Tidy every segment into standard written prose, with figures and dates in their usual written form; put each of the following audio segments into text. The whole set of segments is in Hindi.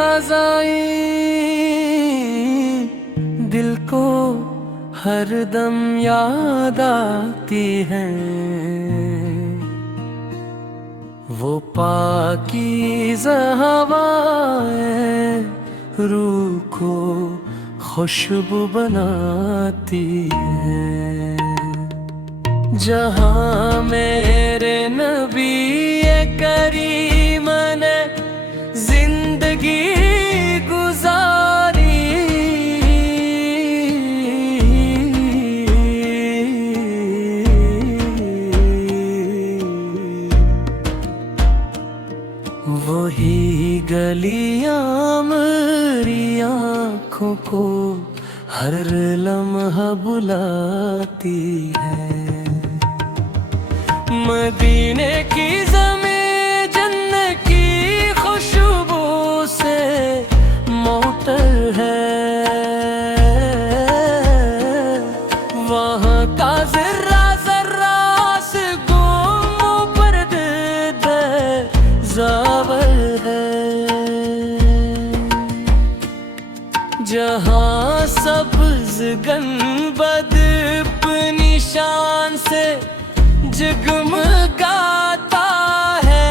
फ़ज़ाई दिल को हरदम याद आती है। वो पाकीज़ा हवाएं रूह को खुशबू बनाती है। जहाँ मेरे नबी करीम ने जिंदगी गुजारी, वही गलियां मेरी आँखों को हर लम्हा बुलाती है। मदीने की ज़मीं जन्नत की खुशबू से मोटर है। वहाँ का ज़र्रा ज़र्रा से गुम पर ज़ावर है। जहाँ सब्ज़ गंबद अपनी शान से जगमगाता है।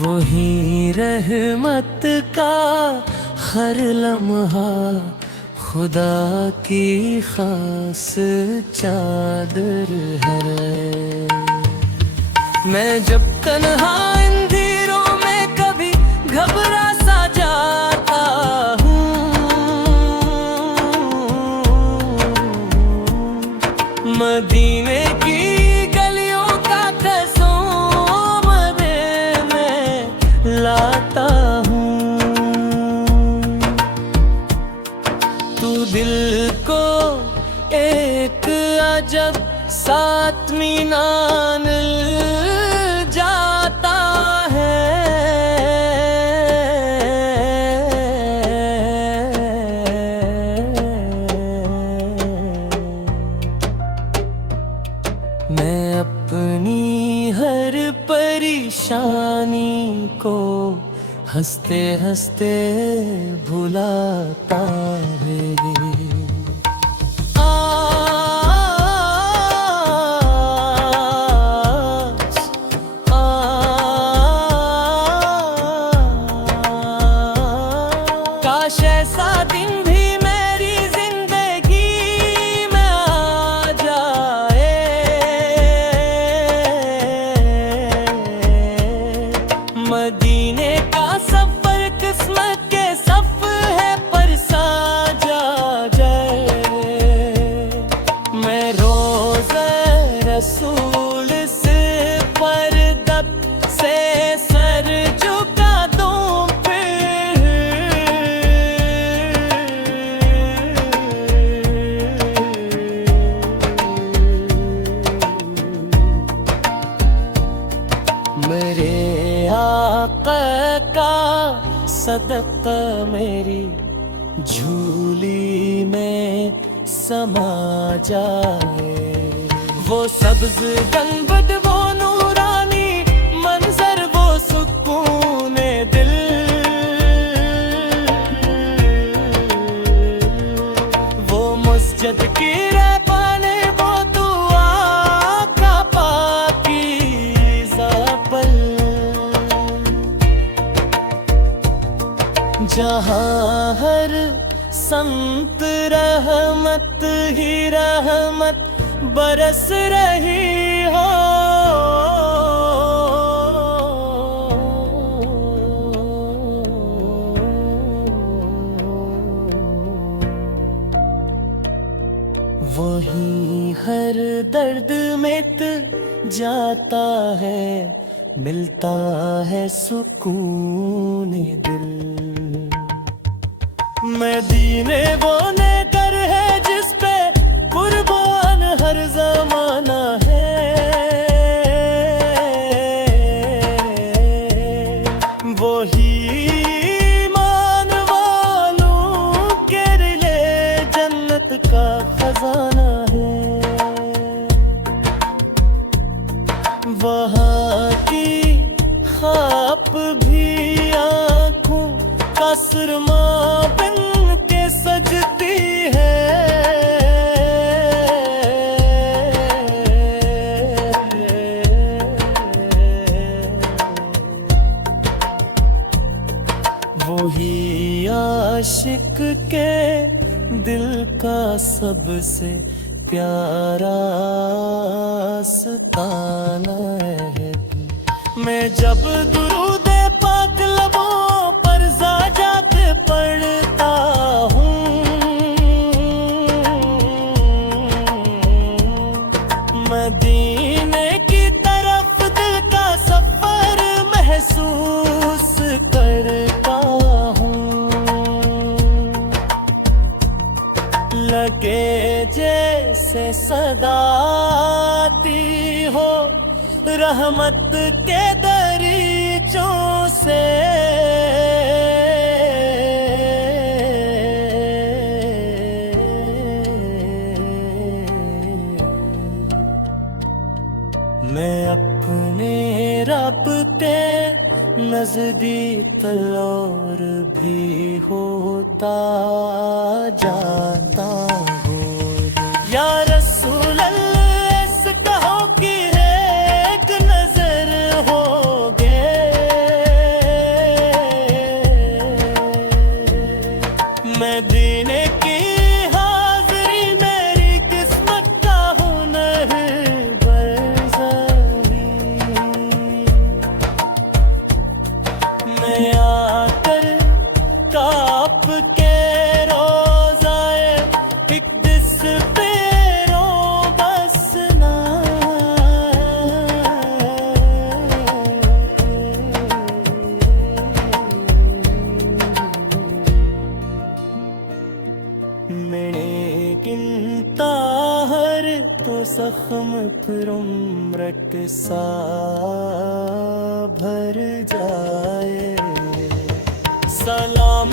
वही रहमत का हर लम्हा खुदा की खास चादर है। मैं जब तन्हा अंधेरों में कभी घबरा सा जाता हूँ, मदीने की गलियों का कसम में लाता हूँ। तू दिल को एक अजब साथ मीनान जाता है। मैं अपनी हर परेशानी को हंसते हंसते भुलाता है। काश ऐसा दिन भी मेरी जिंदगी में आ जाए। मदीने का सफर किस्मत के सफ है पर साजा जाए। मैं रोज़े रसूल से परदब से सर झुका दूं, मेरे आका का सदका मेरी झूली में समा जाए। वो सब्ज़ गंबद वो नूरानी मंजर वो सुकून दिल, वो मस्जिद की रहबाने वो दुआ का पाकीज़ा पल। जहाँ हर संत रहमत ही रहमत बरस रही हो। वही हर दर्द मिट जाता है, मिलता है सुकून दिल। मदीने वो नेकर है जिस पे कुर्बान हर जमाना है। वही ईमान वालों के लिए जन्नत का खजाना दीवाना है। वहाँ की खाप भी आँखों का सुरमा बन के सजती है। वही आशिक के दिल का सबसे प्यारा आस्ताना है। मैं जब दुरूद पाक लबों पर ज़ाजात पढ़ता हूँ, मदीने की तरफ दिल का सफर महसूस करता हूँ। लगे जैसे सदाती हो रहमत के दरीचों से। मैं अपने रब के नजदीक और भी होता जाता हूँ। या रसूल अल्लाह ऐसे कहो कि एक नजर होगे। मदीने की हाज़री मेरी किस्मत का हुनर बरज़ही। मैं आकर काप के रोज़ाए इक़्दिस पे रो बसना। मेरे गिनता हर तो ज़ख्म फिर उम्र के सा भर जाए। सलाम